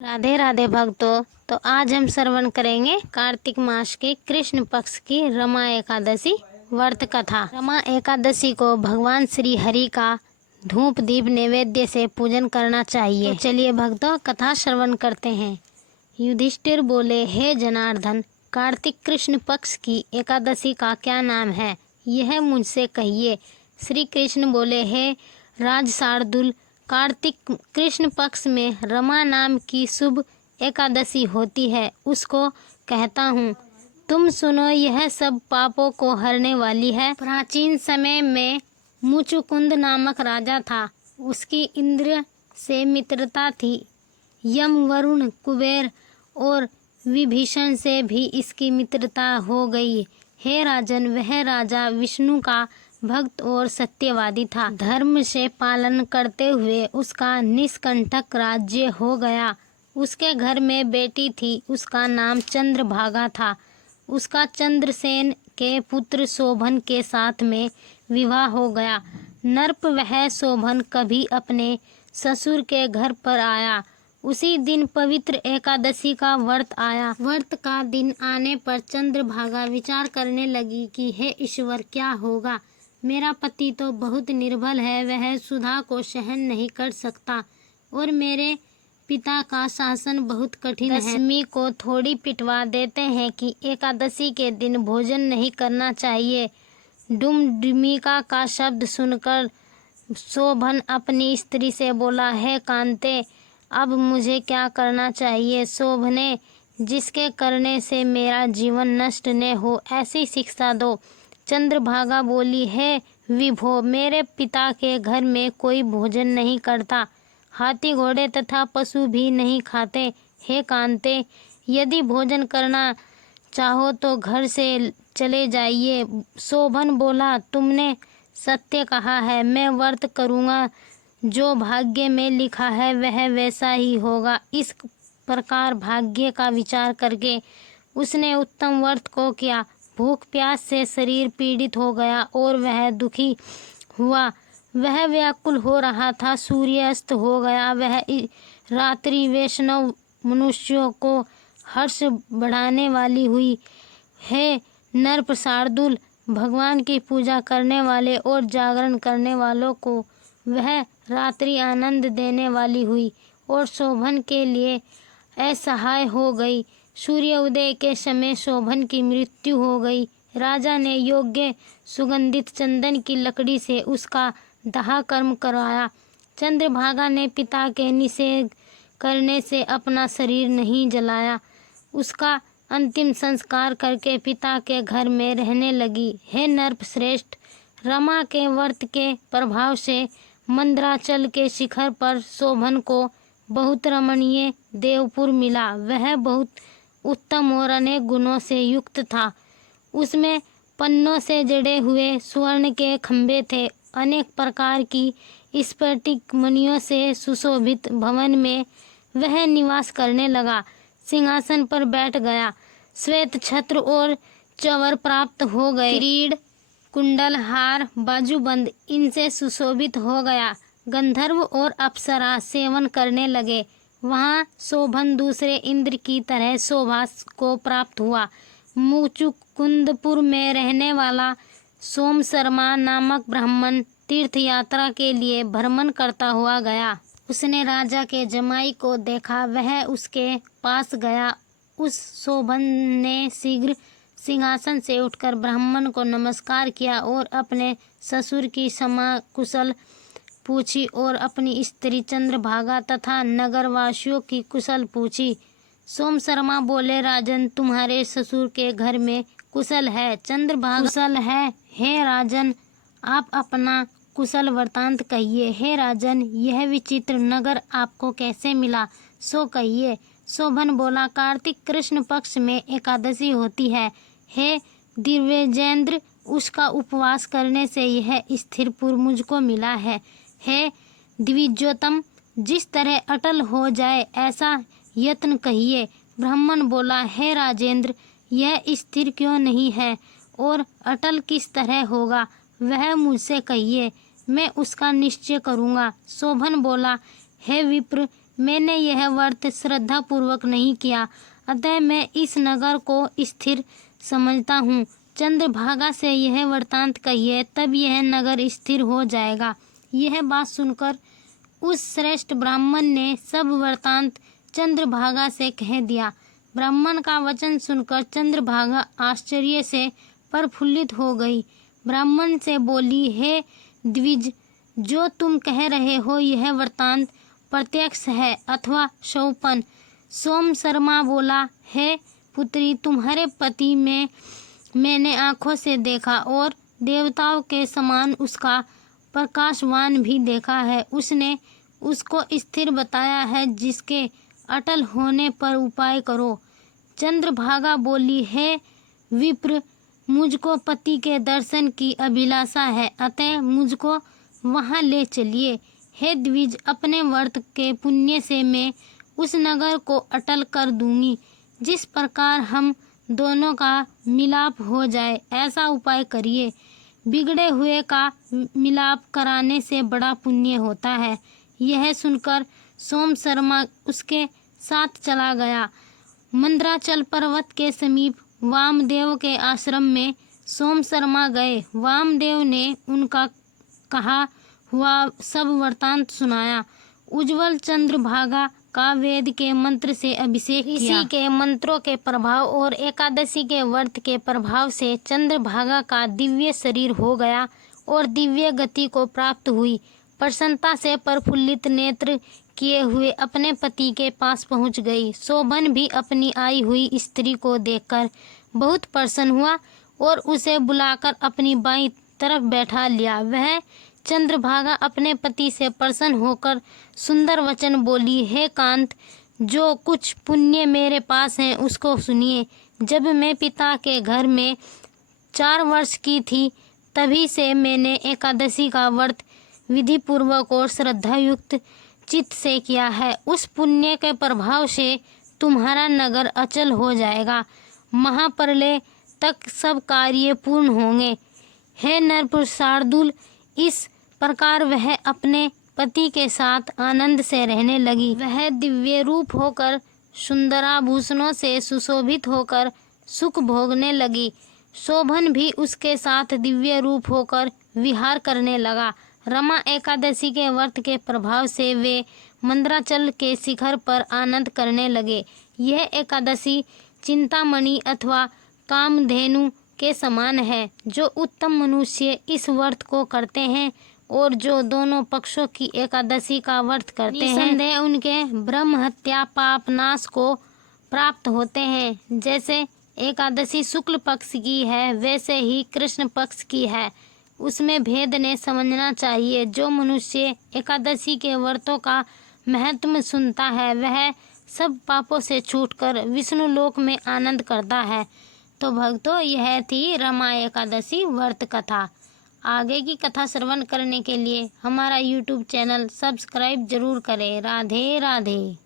राधे राधे भक्तों। तो आज हम श्रवण करेंगे कार्तिक मास के कृष्ण पक्ष की रमा एकादशी व्रत कथा। रमा एकादशी को भगवान श्री हरि का धूप दीप नैवेद्य से पूजन करना चाहिए। तो चलिए भक्तों कथा श्रवण करते हैं। युधिष्ठिर बोले, हे जनार्दन, कार्तिक कृष्ण पक्ष की एकादशी का क्या नाम है, यह मुझसे कहिए। श्री कृष्ण बोले, हे राज शार्दूल, कार्तिक कृष्ण पक्ष में रमा नाम की शुभ एकादशी होती है, उसको कहता हूँ। तुम सुनो, यह सब पापों को हरने वाली है। प्राचीन समय में मुचुकुंद नामक राजा था। उसकी इंद्र से मित्रता थी। यम, वरुण, कुबेर और विभीषण से भी इसकी मित्रता हो गई। हे राजन, वह राजा विष्णु का भक्त और सत्यवादी था। धर्म से पालन करते हुए उसका निष्कंटक राज्य हो गया। उसके घर में बेटी थी, उसका नाम चंद्रभागा था। उसका चंद्रसेन के पुत्र शोभन के साथ में विवाह हो गया। नर्प वह शोभन कभी अपने ससुर के घर पर आया। उसी दिन पवित्र एकादशी का व्रत आया। व्रत का दिन आने पर चंद्रभागा विचार करने लगी कि हे ईश्वर, क्या होगा। मेरा पति तो बहुत निर्बल है, वह सुधा को सहन नहीं कर सकता और मेरे पिता का शासन बहुत कठिन है। दशमी को थोड़ी पिटवा देते हैं कि एकादशी के दिन भोजन नहीं करना चाहिए। डुमडुमिका का शब्द सुनकर शोभन अपनी स्त्री से बोला, हे कांते, अब मुझे क्या करना चाहिए। शोभने, जिसके करने से मेरा जीवन नष्ट न हो, ऐसी शिक्षा दो। चंद्रभागा बोली, हे विभो, मेरे पिता के घर में कोई भोजन नहीं करता। हाथी, घोड़े तथा पशु भी नहीं खाते। हे कांते, यदि भोजन करना चाहो तो घर से चले जाइए। शोभन बोला, तुमने सत्य कहा है, मैं व्रत करूँगा। जो भाग्य में लिखा है वह वैसा ही होगा। इस प्रकार भाग्य का विचार करके उसने उत्तम व्रत को किया। भूख प्यास से शरीर पीड़ित हो गया और वह दुखी हुआ। वह व्याकुल हो रहा था। सूर्यास्त हो गया। वह रात्रि वैष्णव मनुष्यों को हर्ष बढ़ाने वाली हुई। हे नरप शार्दूल, भगवान की पूजा करने वाले और जागरण करने वालों को वह रात्रि आनंद देने वाली हुई और शोभन के लिए असहाय हो गई। सूर्य उदय के समय शोभन की मृत्यु हो गई। राजा ने योग्य सुगंधित चंदन की लकड़ी से उसका दाह कर्म करवाया। चंद्रभागा ने पिता के निषेध करने से अपना शरीर नहीं जलाया। उसका अंतिम संस्कार करके पिता के घर में रहने लगी। हे नर्प श्रेष्ठ, रमा के व्रत के प्रभाव से मंदराचल के शिखर पर शोभन को बहुत रमणीय देवपुर मिला। वह बहुत उत्तम और अनेक गुणों से युक्त था। उसमें पन्नों से जड़े हुए स्वर्ण के खंभे थे। अनेक प्रकार की स्फटिक मणियों से सुशोभित भवन में वह निवास करने लगा। सिंहासन पर बैठ गया। श्वेत छत्र और चवर प्राप्त हो गए। किरीट, कुंडल, हार, बाजूबंद इनसे सुशोभित हो गया। गंधर्व और अप्सरा सेवन करने लगे। वहाँ शोभन दूसरे इंद्र की तरह शोभा को प्राप्त हुआ। मुचुकुंदपुर में रहने वाला सोम शर्मा नामक ब्राह्मण तीर्थ यात्रा के लिए भ्रमण करता हुआ गया। उसने राजा के जमाई को देखा। वह उसके पास गया। उस शोभन ने शीघ्र सिंहासन से उठकर ब्राह्मण को नमस्कार किया और अपने ससुर की समाकुशल पूछी और अपनी स्त्री चंद्रभागा तथा नगरवासियों की कुशल पूछी। सोम शर्मा बोले, राजन, तुम्हारे ससुर के घर में कुशल है? चंद्रभागा कुशल है। हे राजन, आप अपना कुशल वृतांत कहिए। हे राजन, यह विचित्र नगर आपको कैसे मिला, सो कहिए। शोभन बोला, कार्तिक कृष्ण पक्ष में एकादशी होती है। हे दिव्यजेंद्र, उसका उपवास करने से यह स्थिरपुर मुझको मिला है। हे द्विजोतम, जिस तरह अटल हो जाए ऐसा यत्न कहिए। ब्राह्मण बोला, हे राजेंद्र, यह स्थिर क्यों नहीं है और अटल किस तरह होगा, वह मुझसे कहिए, मैं उसका निश्चय करूँगा। शोभन बोला, हे विप्र, मैंने यह व्रत श्रद्धा पूर्वक नहीं किया, अतः मैं इस नगर को स्थिर समझता हूँ। चंद्रभागा से यह वृत्तांत कहिए, तब यह नगर स्थिर हो जाएगा। यह बात सुनकर उस श्रेष्ठ ब्राह्मण ने सब वृत्तांत चंद्रभागा से कह दिया। ब्राह्मण का वचन सुनकर चंद्रभागा आश्चर्य से प्रफुल्लित हो गई। ब्राह्मण से बोली, हे द्विज, जो तुम कह रहे हो यह वृत्तांत प्रत्यक्ष है अथवा शोपन? सोम शर्मा बोला, हे पुत्री, तुम्हारे पति में मैंने आँखों से देखा और देवताओं के समान उसका प्रकाशवान भी देखा है। उसने उसको स्थिर बताया है, जिसके अटल होने पर उपाय करो। चंद्रभागा बोली, हे विप्र, मुझको पति के दर्शन की अभिलाषा है, अतः मुझको वहाँ ले चलिए। हे द्विज, अपने व्रत के पुण्य से मैं उस नगर को अटल कर दूंगी। जिस प्रकार हम दोनों का मिलाप हो जाए, ऐसा उपाय करिए। बिगड़े हुए का मिलाप कराने से बड़ा पुण्य होता है। यह सुनकर सोम शर्मा उसके साथ चला गया। मंद्राचल पर्वत के समीप वामदेव के आश्रम में सोम शर्मा गए। वामदेव ने उनका कहा हुआ सब वृत्तांत सुनाया। उज्ज्वल चंद्रभागा का वेद के मंत्र से अभिषेक किया। इसी के मंत्रों के प्रभाव और एकादशी के व्रत के प्रभाव से चंद्रभागा का दिव्य शरीर हो गया और दिव्य गति को प्राप्त हुई। प्रसन्नता से प्रफुल्लित नेत्र किए हुए अपने पति के पास पहुंच गई। शोभन भी अपनी आई हुई स्त्री को देखकर बहुत प्रसन्न हुआ और उसे बुलाकर अपनी बाईं तरफ बैठा लिया। वह चंद्रभागा अपने पति से प्रसन्न होकर सुंदर वचन बोली, हे कांत, जो कुछ पुण्य मेरे पास है उसको सुनिए। जब मैं पिता के घर में 4 वर्ष की थी, तभी से मैंने एकादशी का व्रत विधि पूर्वक और श्रद्धायुक्त चित्त से किया है। उस पुण्य के प्रभाव से तुम्हारा नगर अचल हो जाएगा। महाप्रलय तक सब कार्य पूर्ण होंगे। हे नरपुर शार्दूल, इस प्रकार वह अपने पति के साथ आनंद से रहने लगी। वह दिव्य रूप होकर सुंदराभूषणों से सुशोभित होकर सुख भोगने लगी। शोभन भी उसके साथ दिव्य रूप होकर विहार करने लगा। रमा एकादशी के व्रत के प्रभाव से वे मंद्राचल के शिखर पर आनंद करने लगे। यह एकादशी चिंतामणि अथवा कामधेनु के समान है। जो उत्तम मनुष्य इस व्रत को करते हैं और जो दोनों पक्षों की एकादशी का व्रत करते हैं, निसंदेह उनके ब्रह्म हत्या पाप नाश को प्राप्त होते हैं। जैसे एकादशी शुक्ल पक्ष की है, वैसे ही कृष्ण पक्ष की है। उसमें भेद ने समझना चाहिए। जो मनुष्य एकादशी के व्रतों का महत्व सुनता है, वह सब पापों से छूटकर विष्णु लोक में आनंद करता है। तो भक्तों, यह थी रमा एकादशी व्रत कथा। आगे की कथा श्रवण करने के लिए हमारा YouTube चैनल सब्सक्राइब जरूर करें। राधे राधे।